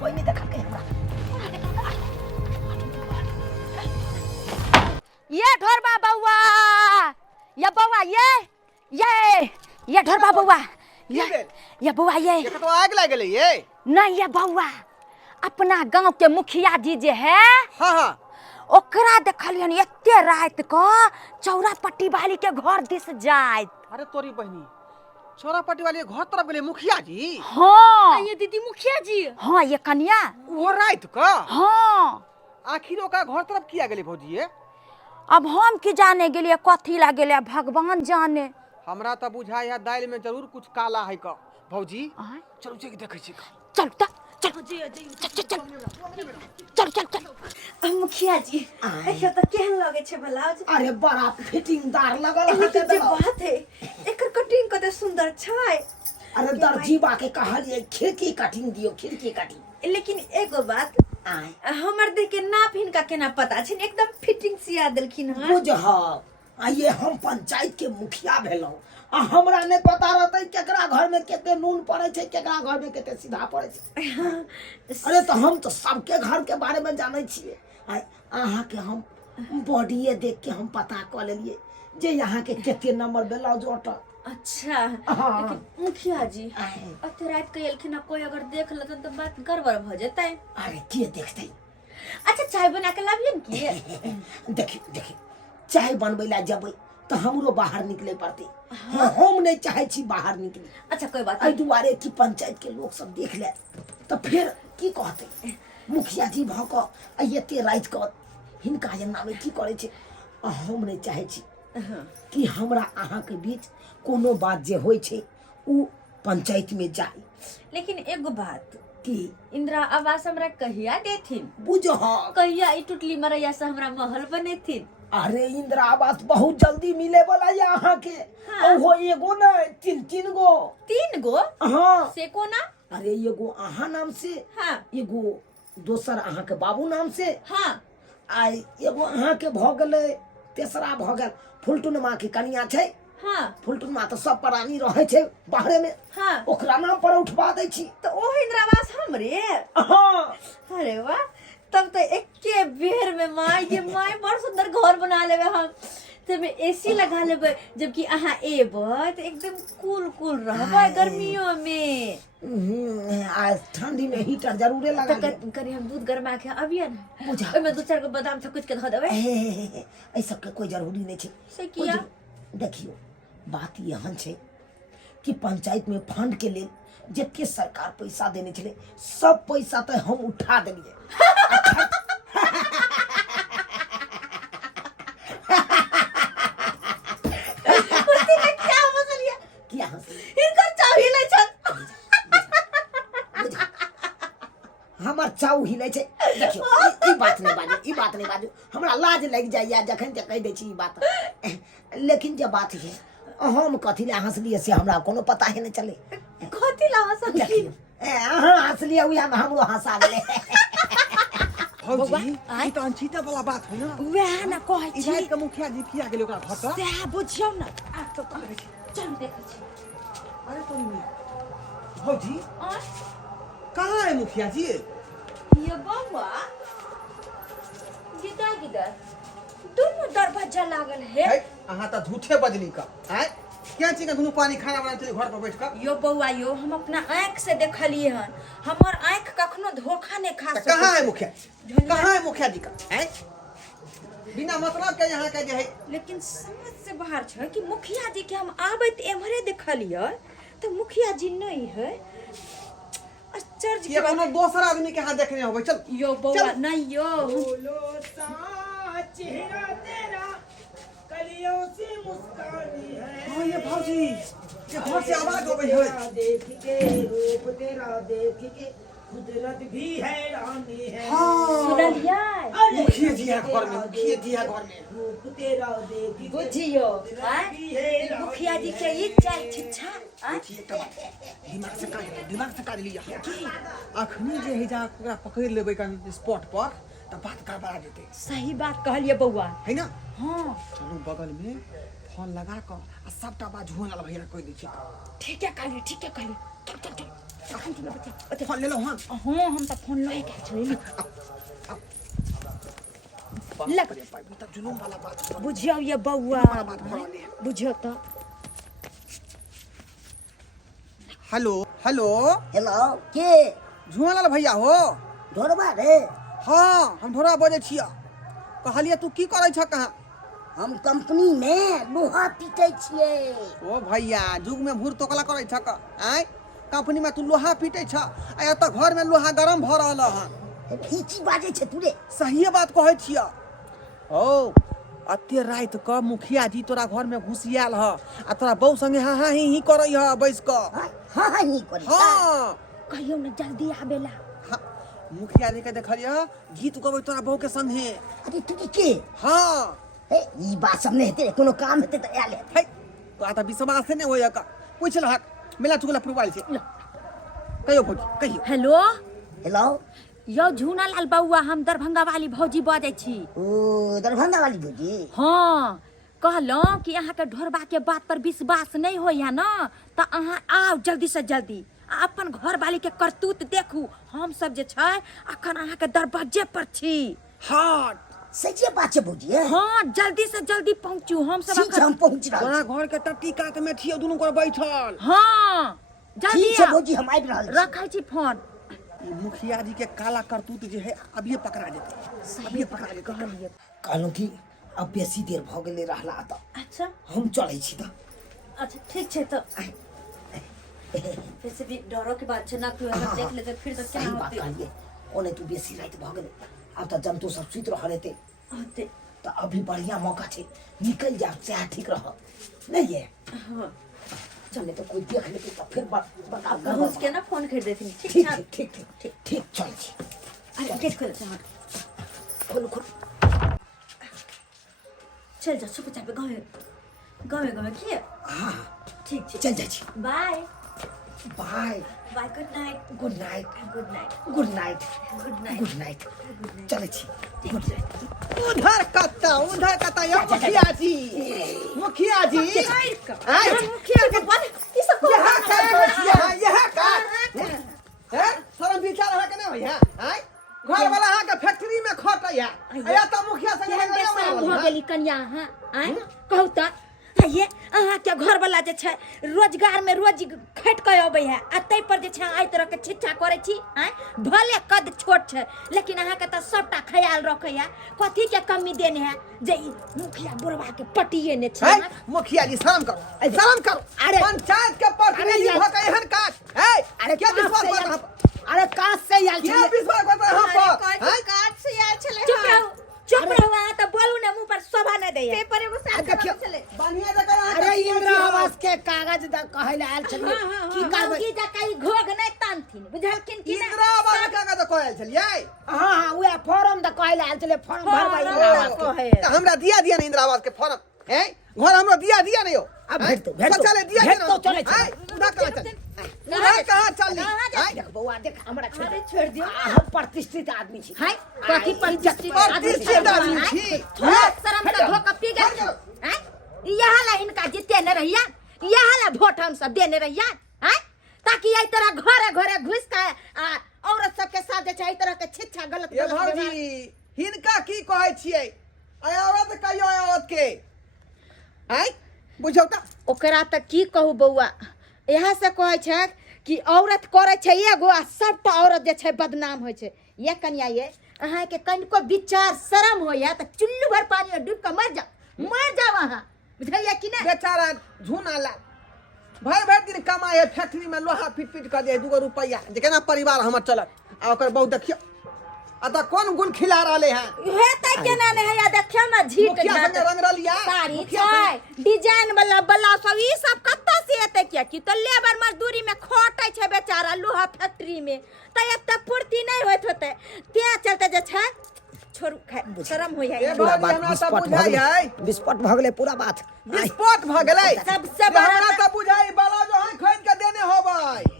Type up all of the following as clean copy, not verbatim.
कोई नहीं देखा के हमरा ये ढोरबा बउआ ये बउआ ये ढोरबा बउआ ये बउआ ये तो आग लग गेलै ये नहीं ये बउआ अपना गांव के मुखिया जी जे है हां हां ओकरा देखलियन एते रात को चौरापट्टी वाली के घर दिस जाइत। अरे तोरी बहनी चौरापट्टी वाली घर तरफ गेलै मुखिया जी। हाँ ये दीदी मुखिया जी। हाँ ये कन्या वो रात का हाँ आखिर ओका घर तरफ किया गेलै भौजी ये? अब हम की जाने गेलिए कथी ला गेलिए भगवान जाने। हमरा त बुझाय है दाल में जरूर कुछ काला है का भौजी। आय? चलो जे देखै छी चल चल चल चल चल चल चल मुखिया जी ये तो केहन लगे छे ब्लाउज? अरे बड़ा फिटिंगदार लगल लेकिन हते जे बात है एकर कटिंग कते सुंदर छै। अरे दर्जी बा के कहलिए खिड़की कटिंग दियो खिड़की कटिंग। लेकिन एगो बात आय हमर देख के नाप हिनका केना पता छै एकदम फिटिंग सिया देलखिन हां। बुझ आइए हम पंचायत के मुखिया भेलौ आ हमरा ने पता रहतै केकरा घर में केते नून पड़े छै केकरा घर में केते सीधा पड़े छै। अरे तो हम तो सबके घर के बारे में जानै छियै। आय अहाँ के हम बॉडीए देख के हम पता क लेलिए जे यहाँ के केते नंबर ब्लाउज ऑर्डर। अच्छा लेकिन मुखिया जी अते रात के एलखिन कोई अगर देख लेतन तो बात गड़बड़ भ जेतै। अरे के देखतै? अच्छा चाय बना के लाबियन की? देखी चाय बनबै ला जबै तो हमरो बाहर निकले पड़ते। हम नहीं चाहे छी बाहर निकली। अच्छा कोई बात नहीं दुआरे की पंचायत के लोग सब देख ले तो फिर की कहते मुखिया जी भक एते रात के हिनका एना में की करे छै। हम नहीं चाहे छी कि हमरा अहाँ के बीच कोनो बात जे होय छै उ पंचायत में जाए। लेकिन एगो बात कि इंदिरा आवास हमरा कहिया देथिन? बुझ कहिया ई टुटली मरैया से हमरा महल बनेथिन? अरे इंदिरा आवास बहुत जल्दी मिले वाला है अहाँ के। ओहो एगो न तीन गो। 3 गो? हाँ से कोना? अरे एगो अहाँ नाम से हाँ एगो दोसर अहाँ के बाबू नाम से हाँ आई एगो अहाँ के भ गेलै तेसरा भ गेल फुलटुन माँ के कनिया छै। हाँ फुलटुन माँ तो सब प्राणी रहे छै बाहरे में। हाँ ओकरा नाम पर उठवा दै छी। तो ओ इंदिरा आवास हमरे? हाँ अरे वाह तब तो एके बेर में माय ये माय बड़ सुंदर घर बना लेबे हम। ते में एसी लगा लेबे जबकि अहाँ एबै तो एकदम कूल रहबै गर्मियों में। आज ठंडी में हीटर जरूरे लगा तो करी हम दूध गरमा के अबियन बुझा ओय में 2-4 गो बादाम सब कुछ के ध देबै। ऐ सब के कोई जरूरी नहीं छै। से किया? देखियो बात यहाँ छै कि पंचायत में फंड के लिए जबकि सरकार पैसा देने छले सब पैसा तो हम उठा देलिए। क्या मसलिया? क्या हंसी इनकर चाही ले छन हमर चाउ हिले छै। देखियो ई बात नहीं बाजू हमरा लाज लग जाइया जखन जे कह दे छी ई बात। लेकिन जे बात है हम कथी ले हंसलिए से हमरा कोनो पता ही नहीं चले। कथि ला हंसली? देखियो अहाँ हंसलिए उहे में हमरो हंसा गेले। भौजी ई त अनचिता वाला बात है ना। वह ना कहै ई छी रात के मुखिया जी किया गेलै ओकरा घर पर? से बुझियौ ना। चल देखै छी। अरे तो भौजी और कहाँ है मुखिया जी? ये बउआ गिदा दोनों दरवाजा लागल है। अहाँ त झूठे बजली का हैं? क्या चीज का दुनू पानी खाना बना चली घर पर बैठ कर? यो बउआ यो हम अपना आँख से देखलिए हन हमर आँख कखनो धोखा नहीं खा सकत। कहाँ है मुखिया? कहाँ है मुखिया जी का हैं? बिना मतलब के यहाँ के जे है। लेकिन समझ से बाहर छै कि मुखिया जी के हम आबैत एमहरे देखलिए तो मुखिया जी नहीं है। आश्चर्य ये के बात। कोनो दोसर आदमी के यहाँ देखने होबै। चल यो बउआ नहीं यो बोलो साच चेहरा तेरा कलियों से मुस्कानी है। हाँ ये भौजी ये घर से आवाज होबै है। देख के रूप तेरा देख के कुदरत भी हैरानी है। सुनलिए मुखिया जी है घर में। मुखिया जी है घर में। रूप तेरा देख के बुझियो हैं? मुखिया जी के ई चाल छिछा दिमाग से काट लिया। अखनी जे है जा ओकरा पकड़ लेबै का स्पॉट पर त बात गड़बड़ा जेतै। सही बात कहलिए बउआ। है ना? हाँ चलू बगल में फोन लगा कर आ सबटा बात झुआ वाला भैया कह दै छी। ठीक है कहलिए चल चल चल। फोन ले लो हम हाँ हम तो फोन लए के छली लग त जुलूम वाला बात बुझियो ये बउआ बात भरले बुझियो तो हेलो हेलो हेलो के झुआलाल भैया हो ढोरबा रे हाँ हम ढोरा बजे छिया कहलिए तू की करे छ कहाँ हम कंपनी में लोहा पीटे छिए ओ भैया जुग में भूर तोकला करे छ क आय कंपनी में तू लोहा पीटे छ आ त घर में लोहा गरम भ रहल हन खींची बाजे छे तू रे सही बात कहै छिया ओ अते रात क मुखिया जी तोरा घर में घुसियाल ह आ तोरा बहू संगे हाँ हाँ ही करई ह बैस क हाँ हाँ ही करी हाँ कहियो न जल्दी आवेला हाँ, मुखिया जी के देखलिए गीत गबै तोरा बहू के संगे अरे तू के हाँ ए ई बात सब नहीं हेते कोनो काम हेते त आले है तो आता विश्वास ने होय का पूछ लहक मिला चुगला प्रोफाइल से कहियो भौजी कहियो हेलो हेलो यो झुनालाल बउआ हम दरभंगा वाली भौजी बजै छी ओ दरभंगा वाली भौजी हाँ कहलौं कि अहाँ के ढोरबा के बात पर विश्वास नहीं होइया न त अहाँ आओ जल्दी से जल्दी आ अपन घर वाली के करतूत देखू हम सब जे छै अखन अहाँ के दरवाजे पर छी हाँ सच्चे बात छे भौजी हाँ जल्दी से जल्दी पहुंचू हम सब ठीक है, हम पहुंच रहा तोरा घर के टट्टी कात में छियो दुनू कर बैठल हाँ जल्दी ठीक है आओ। भौजी हम आबि रहल छी रखै छी फोन ई मुखिया जी के काला करतूत जे है अभी पकड़ा जेतै अभी पकड़ा जेतै कहलिए कहलौं कि अब बेसी देर भ गेलै रहला त अच्छा हम चलै छी त अच्छा ठीक है तो वैसे भी डरो के बात है ना कोई अगर देख ले तो फिर तो क्या सही बात होते कहलिए ओने तू बेसी रात भ गेलै अब त जंतु सब सुति रहल हेतै होते त अभी बढ़िया मौका छे निकल जा चाहे ठीक रह नहीं है हाँ चले तो कोई देख लेते तो फिर बता घुस के ना फोन कर देती ठीक ठीक ठाक ठीक ठीक ठीक ठीक चल छी अरे गेट खोल हाँ खोल खोल चल जा सुपर चापे गाँव में किए हाँ ठीक ठीक चल जा छी bye bye bye good night good night good night good night good night good night चले छी गुड नाइट उधर कत्ता यो मुखिया जी मुखिया जी आय मुखिया के बन ये सब को यहाँ का यहाँ का हैं शर्म विचार है के नहीं भैया आय घर वाला हा के फैक्ट्री में खटैया आया त मुखिया संगे केहन बेशरम भ गेली कन्या अहाँ आय कहू त ये अहाँ के घर वाला जे छै रोजगार में रोज खट के अबै है आ तै पर जे छै आइ तरह के छिच्छा करै छी आय भले कद छोट छै लेकिन अहाँ के त सबटा ख्याल रखै है कथी के कमी देने है जे ई मुखिया बुढ़वा के पटिए ने छै है मुखिया जी शर्म करो अरे पंचायत के प्रतिनिधि भ के एहन काज है अरे क्या कहाँ विश्वास से बता यार- अरे काश से यार क्या विश्वास बता हम पर हैं काट से यार चले चुप रहू अहाँ त बोलू ने मुंह पर शोभा न दैया पेपर एगो साथ देखियो। चले बढ़िया जगह अरे इंदिरा आवास के कागज द कहले आयल छलिए की करबै की जकाई घोग नै तानथिन बुझलखिन कि इंदिरा आवास का कागज कहल छलिए हां हां वे फॉर्म द कहले आयल छले फॉर्म भरबै इंदिरा आवास के त हमरा दिया नहीं इंदिरा आवास के फॉर्म हैं घर हमरो दिया नहीं हो अब भेट दो चले दिया भेट तो चले हैं उधर कहां चल उधर कहां चल देख बउआ देख हमरा छोड़ अरे छोड़ दियो हम प्रतिष्ठित आदमी छी हाय कथी प्रतिष्ठित प्रतिष्ठित आदमी छी शर्म का धोखा पी गए हैं यहाँ ला इनका जीते न रहिया यहाँ ला वोट हम सब देने रहिया हैं ताकि यही तरह घरे घरे घुस के औरत सब के साथ जे छै तरह के छिच्छा गलत ये भौजी हिनका की कहै छियै औरत कहियो औरत के हैं बुझौ त ओकरा त की कहू बौआ यहाँ से कहै छै कि औरत करे छै एगो आ सबटा औरत जे छै बदनाम होइ छै ये कन्या ये अहाँ के कनिको विचार शर्म होया त चुल्लू भर पानी में डूब के मर जाओ अहाँ बुझलिया कि नहीं बेचारा झुनाला भर दिन कमाए फैक्ट्री में लोहा पीट पीट कर दे 2 रुपया जे केना परिवार हमर चलत आ ओकर बहुत देखियो अतः कौन गुण खिला रहले हैं हेतै केना ने हैया देखियो ना झीट मुखिया संगे रंग रलिया साड़ी मुखिया छै डिजाइन वाला ब्लाउज सब ई सब कत्ता से एतै किया कि त लेबर मजदूरी में खटै छै बेचारा लोहा फैक्ट्री में त एते पूर्ति नहीं होत होतै ते चलते जे छै छोड़ू खाय शर्म होय है पूरा बात हमरा त बुझाई है विस्फोट भ गेलै पूरा बात विस्फोट भ गेलै सबसे बड़ा हमरा त बुझाई बाला जो है खरीद के देने होबै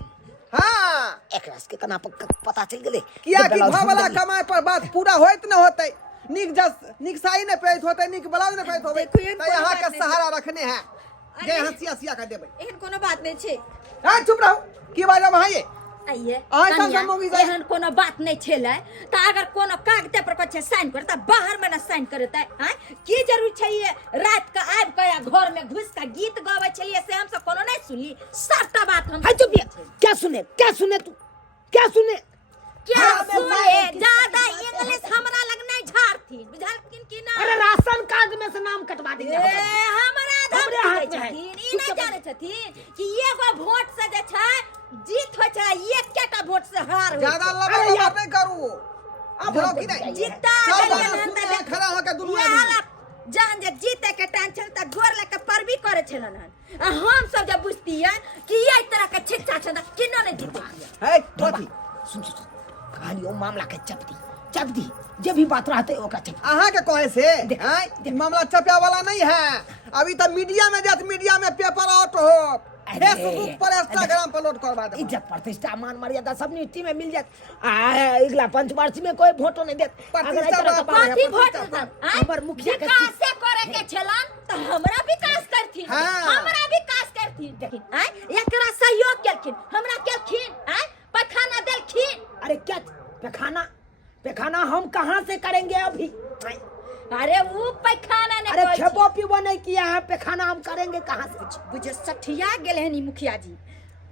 हां एकरा के कना पता चल गेलै किया कि भवला कमाए पर बात पूरा होइत न होतै निक साई न पेत होतै निक ब्लाउज न पेत होबै त यहाँ के सहारा रखने हैं जे हंसिया सिया कर देबै एहन कोनो बात नहीं छे हां चुप रहो की बाजब हां ये आइए आइ साल कन्या, मोगी जाए। एहन कोनो बात नहीं छेले तो अगर कोनो कागज पर कुछ साइन करता बाहर में ना साइन करता है की जरूर चाहिए रात का आब के या घर में घुस का गीत गावे छलिए से हम सब कोनो नहीं सुनली सबटा बात हम हाय चुप ये क्या सुने तू क्या सुने क्या हाँ, मैं सुने मार- ज्यादा इंग्लिश हमरा लग नहीं झाड़ती बुझलकिन की ना अरे राशन कार्ड में से नाम कटवा देंगे ए, हम। हमरा हमरे हाथ में है। ई नहीं जाने छथिन कि एगो वोट से जे छै जीत होय छै एक केटा वोट से हार होय ज्यादा छै। लबा अरे लबा यार। नहीं करू अब बुझलो हम कि नहीं जीता सब गेलिए बना हन सुने त खड़ा होके दुनू ये आदमी हालत जान जे जीते के टेंशन त गोर लेके परबी करे छलन हन आ हम सब जब बुझतियै कि ये तरह के छिच्चा छन किनो नहीं जीते है कथी सुन कहानी ओ मामला के चप दी जे भी बात रहते ओका चप अहाँ के कहे से देख, हैं मामला चपया वाला नहीं है अभी तो मीडिया में जात मीडिया में पेपर आउट हो अरे, फेसबुक पर इंस्टाग्राम पर लोड करवा दे इज्जत प्रतिष्ठा मान मर्यादा सब नीति में मिल जात अगला पंचवार्षिक में कोई वोटो नहीं देत अगर प्रतिष्ठा एहि तरह के बड़ा बात- कथी है, वोट प्रतिष्ठा देतन हमर मुखिया के विकास से करे के छलन त हमरा विकास करथिन हाँ। हमरा विकास करथिन देखिन आय एकरा सहयोग केलखिन हमरा केलखिन आय पैखाना देलखिन अरे क्या पैखाना हम कहाँ से करेंगे अभी अरे वो पैखाना ने अरे कहै खेबो पीबो नहीं किया है पैखाना हम करेंगे कहाँ से बुझे सठिया गेल हनी मुखिया जी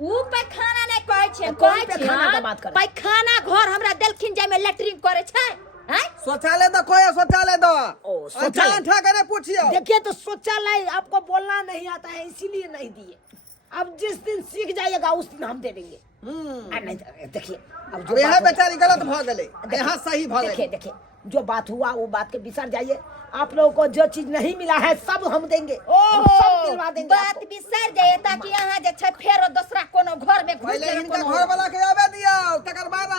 ऊ पैखाना ने कहै छै तो कोन कहै पैखाना के छै बात करे? पैखाना घर हमरा देलखिन जाय में लेटरिन करे छै हैं शौचालय दो कोई शौचालय दो ओ, शौचालय। अच्छा करे पूछियो देखिए तो शौचालय आपको बोलना नहीं आता है इसीलिए नहीं दिए अब जिस दिन सीख जाइएगा उस दिन हम दे देंगे नहीं देखिए अब अब यहाँ बात बेचारी गलत भ गेले यहाँ सही भ देखिए गेले देखिए जो बात हुआ वो बात के विसर जाइए आप लोगों को जो चीज नहीं मिला है सब हम देंगे हम सब दिलवा देंगे बात आपको। बिसर जाए ताकि यहाँ जे छै फेरो दूसरा कोनो घर में घुस पहले जाए इनका कोनो घर वाला के आवे दियो तकर बाद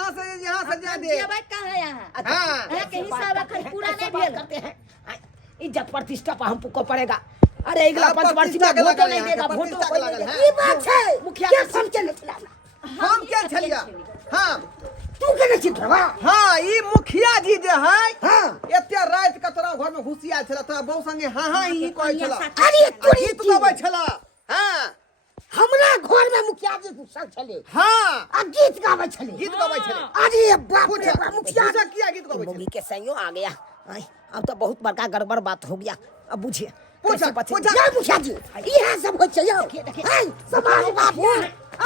यहाँ से जा दे जेबै कहाँ यहाँ अच्छा, हाँ। ऐसे यहाँ के बात हिसाब करते अखन हैं, पूरा ऐसे नहीं बात भेल। करते हैं इज्जत प्रतिष्ठा पर हमको पड़ेगा अरे अगला हाँ, पंचवार्षिक प्रतिष्ठा में के वोटो लगल नहीं है, देगा प्रतिष्ठा वोटो के कोई नहीं लगल देगा है। ये बात है मुखिया के समझे नहीं चलाना हम क्या छलिया हाँ तू के नहीं चित रहा हाँ ई मुखिया जी जे है हाँ। एते रात के तोरा घर में घुसिया छला तोरा बहु संगे हाँ ई कहै छला अरे तोरी गीत की गबै छला हाँ हमरा घर में मुखिया जी घुसल छले हाँ आ गीत गाबै छले गीत गबै छले अरे बाप पूछ रे बाप मुखिया पूछ किया गीत गबै मुगी छले के संयो आ गया आई, अब तो बहुत बड़का गड़बड़ बात हो गया अब बुझिए पूछा, कैसे बचे? पूछा। जय मुखिया जी यह सब हो चाहिए आई, समाज बाबू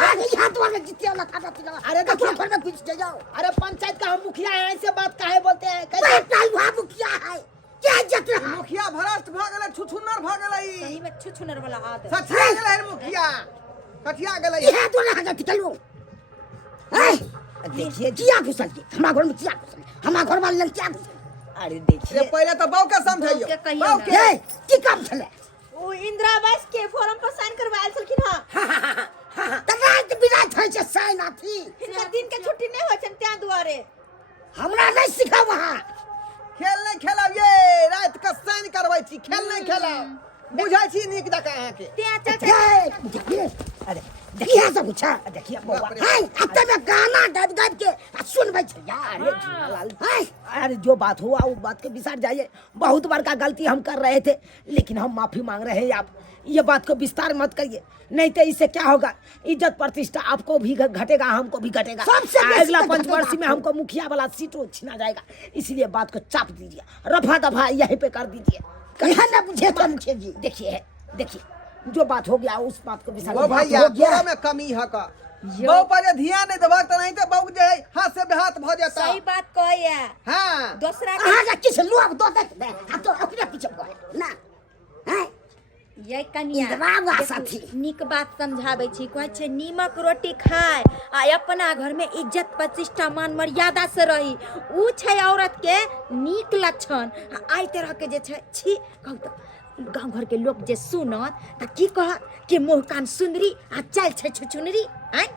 आगे यहाँ तो आगे जीते वाला खाता था अरे देखो घर में घुस जाओ अरे पंचायत का हम मुखिया है ऐसे बात काहे बोलते हैं कैसे टाइम मुखिया है क्या इज्जत रहा मुखिया भ्रष्ट भ गेलै छुछुन्नर भ गेलै सही में छुछुनर वाला आदत सठिया गेलै रे मुखिया सठिया गेलै यह तो ना हटा चलो देखिए जिया घुसल के हमारा घर में जिया घुसल हमारा घर वाले क्या घुसल अरे ये देखिए पहले तो बहु के समझाइयो बहु के कहियो बहु ना। के ये की काम चले ओ इंदिरा आवास के फॉर्म पर साइन करवायल छलखिन हां रात बिरात होइ छै साइन आथी हिनका दिन के छुट्टी नहीं होय छन त्या दुआरे हमरा नहीं सिखा वहाँ खेल नहीं खेलब ये रात के साइन करबै छी खेल नहीं खेलब बुझै छी नीक जकाँ अहाँ के त्या चल देखिए अरे देखिए सब कुछ देखिए बउआ हाय अत्ते में गाना गाब गाब के सुनबै छै यार अरे झूलालाल हाय अरे जो बात हुआ वो बात के विसर जाइए बहुत बड़का गलती हम कर रहे थे लेकिन हम माफी मांग रहे हैं आप ये बात को विस्तार मत करिए नहीं तो इससे क्या होगा इज्जत प्रतिष्ठा आपको भी घटेगा हमको भी घटेगा अगला पंचवर्षीय में हमको मुखिया वाला सीट छीना जाएगा इसीलिए बात को चाप दीजिए रफा दफा यहीं पे कर दीजिए कहा ना बुझे तो मुखिया जी देखिए जो बात हो गया उस बात को विस्तार वो भैया तोरा में कमी है का बहु पर ध्यान नहीं देबक तो नहीं तो बहु जे है, हाथ से बेहाथ भ जाता सही बात कहैया हाँ दूसरा कहाँ का किस लोग दो देख दे आ तो अपने पीछे पड़े ना हैं ये कनिया इंदिरा आवास देखू, साथी। नीक बात समझाबै छी कहै छै नीमक रोटी खाए आ अपना घर में इज्जत प्रतिष्ठा मान मर्यादा से रही ऊ छै औरत के नीक लक्षण आ आइ तरह के जे छै छी कहू तो गांव घर के लोग जे सुनत त की कहत कि मुंह कान सुंदरी आ चल छै छुछुनरी आइ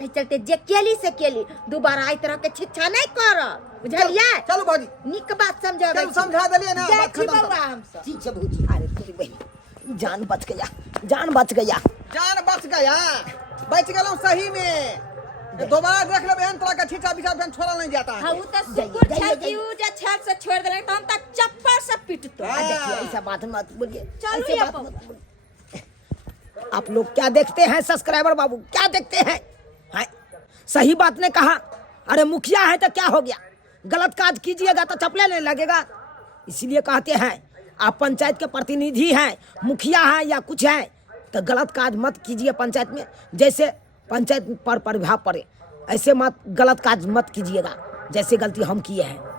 तै चलते जे केली से केली दोबारा आइ तरह के छिच्छा नहीं कर बुझलियै चलो भौजी नीक बात समझाबै चल समझा देलिए ना जाइ बात छी खत्म बउआ कर। हम सब ठीक है भौजी अरे तेरी बहन जान बच गया जान बच गया बच गेलौं सही में दोबारा देख लेबै एहन तरह के छीटा बिछा फेन छोड़ल नहीं जाता हाँ है वो तो सुकुर छै कि ऊ जे छल से छोड़ देले त हम त चप्पल से पिटतो हाँ। देखिए ऐसा बात मत बोलिए चलो ऐसे ये बात बउआ। मत बोलिए। आप लोग क्या देखते हैं सब्सक्राइबर बाबू क्या देखते हैं सही बात ने कहा। अरे मुखिया है तो क्या हो गया, गलत काज कीजिएगा तो चपले नहीं लगेगा। इसीलिए कहते हैं आप पंचायत के प्रतिनिधि हैं, मुखिया हैं या कुछ है, तो गलत काज मत कीजिए पंचायत में। जैसे पंचायत पर प्रभाव पड़े ऐसे मत गलत काज मत कीजिएगा, जैसे गलती हम किए हैं।